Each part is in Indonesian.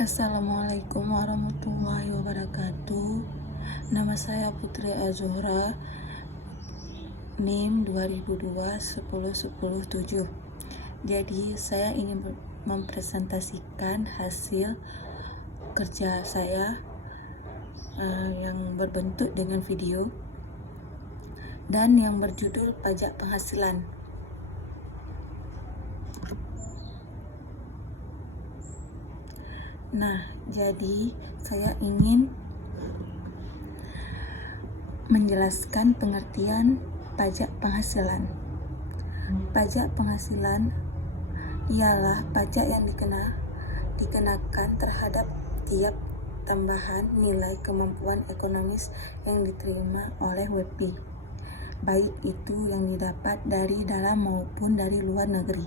Assalamualaikum warahmatullahi wabarakatuh. Nama saya Putri Azuhra, NIM 2002-10-10-7. Jadi saya ingin mempresentasikan hasil kerja saya yang berbentuk dengan video dan yang berjudul pajak penghasilan. Nah, jadi saya ingin menjelaskan pengertian pajak penghasilan. Pajak penghasilan ialah pajak yang dikenakan terhadap tiap tambahan nilai kemampuan ekonomis yang diterima oleh WP, baik itu yang didapat dari dalam maupun dari luar negeri,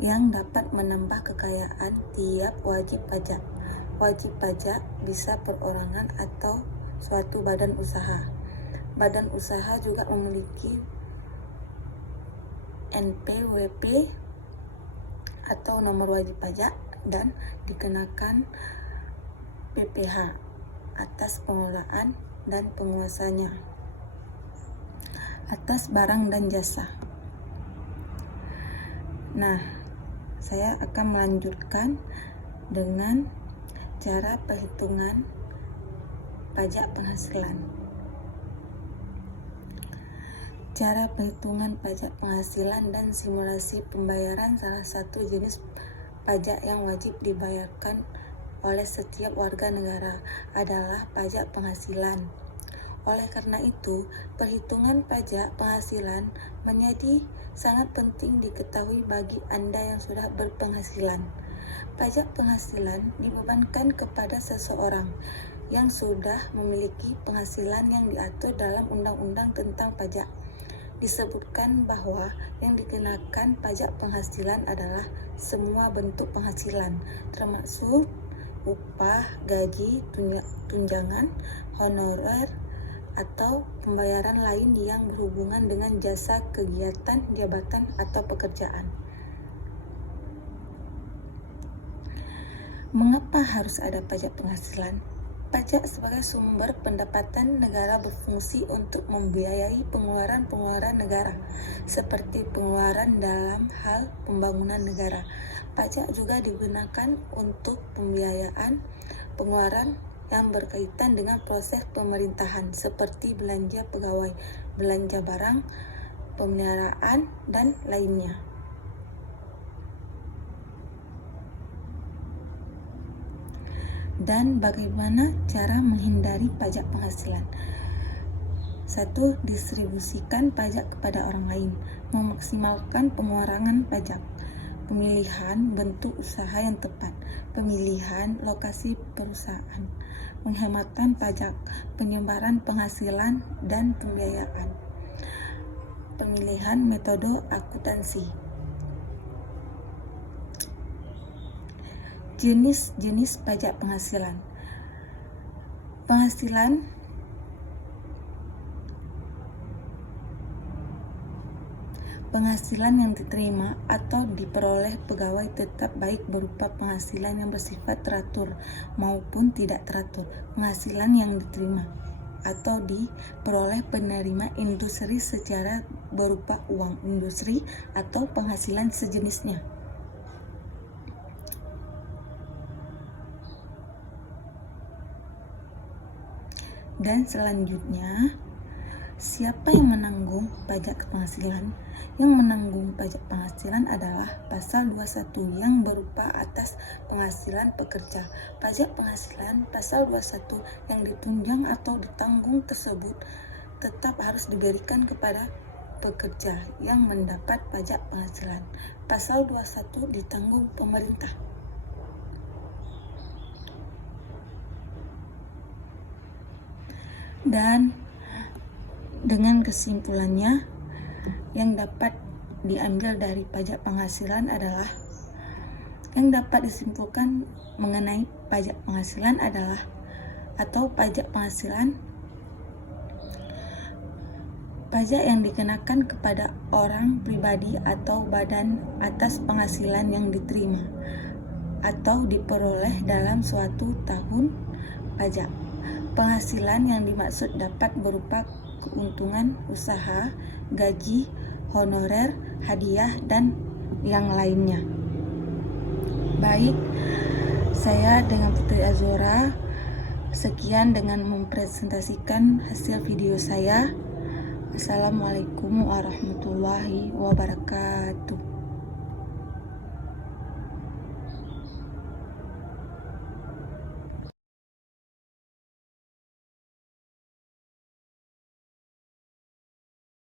yang dapat menambah kekayaan tiap wajib pajak. Wajib pajak bisa perorangan atau suatu badan usaha. Badan usaha juga memiliki NPWP atau nomor wajib pajak dan dikenakan PPh atas pengelolaan dan penguasanya atas barang dan jasa. Nah, saya akan melanjutkan dengan cara perhitungan pajak penghasilan. Cara perhitungan pajak penghasilan dan simulasi pembayaran salah satu jenis pajak yang wajib dibayarkan oleh setiap warga negara adalah pajak penghasilan. Oleh karena itu, perhitungan pajak penghasilan menjadi sangat penting diketahui bagi Anda yang sudah berpenghasilan. Pajak penghasilan dibebankan kepada seseorang yang sudah memiliki penghasilan yang diatur dalam Undang-Undang tentang Pajak. Disebutkan bahwa yang dikenakan pajak penghasilan adalah semua bentuk penghasilan, termasuk upah, gaji, tunjangan, honorer, atau pembayaran lain yang berhubungan dengan jasa, kegiatan, jabatan, atau pekerjaan. Mengapa harus ada pajak penghasilan? Pajak sebagai sumber pendapatan negara berfungsi untuk membiayai pengeluaran-pengeluaran negara, seperti pengeluaran dalam hal pembangunan negara. Pajak juga digunakan untuk pembiayaan pengeluaran yang berkaitan dengan proses pemerintahan, seperti belanja pegawai, belanja barang, pemeliharaan, dan lainnya. Dan bagaimana cara menghindari pajak penghasilan? 1. Distribusikan pajak kepada orang lain. Memaksimalkan pengurangan pajak. Pemilihan bentuk usaha yang tepat. Pemilihan lokasi perusahaan. Penghematan pajak. Penyebaran penghasilan dan pembiayaan. Pemilihan metode akuntansi. Jenis-jenis pajak penghasilan. Penghasilan yang diterima atau diperoleh pegawai tetap, baik berupa penghasilan yang bersifat teratur maupun tidak teratur. Penghasilan yang diterima atau diperoleh penerima industri secara berupa uang industri atau penghasilan sejenisnya. Dan selanjutnya, siapa yang menanggung pajak penghasilan? Yang menanggung pajak penghasilan adalah Pasal 21 yang berupa atas penghasilan pekerja. Pajak penghasilan Pasal 21 yang ditunjang atau ditanggung tersebut tetap harus diberikan kepada pekerja yang mendapat pajak penghasilan. Pasal 21 ditanggung pemerintah. Dan dengan kesimpulannya, yang dapat diambil dari pajak penghasilan adalah yang dapat disimpulkan mengenai pajak penghasilan adalah atau pajak penghasilan, pajak yang dikenakan kepada orang pribadi atau badan atas penghasilan yang diterima atau diperoleh dalam suatu tahun pajak. Penghasilan yang dimaksud dapat berupa keuntungan usaha, gaji, honorer, hadiah, dan yang lainnya. Baik, saya dengan Putri Azora sekian dengan mempresentasikan hasil video saya. Assalamualaikum warahmatullahi wabarakatuh.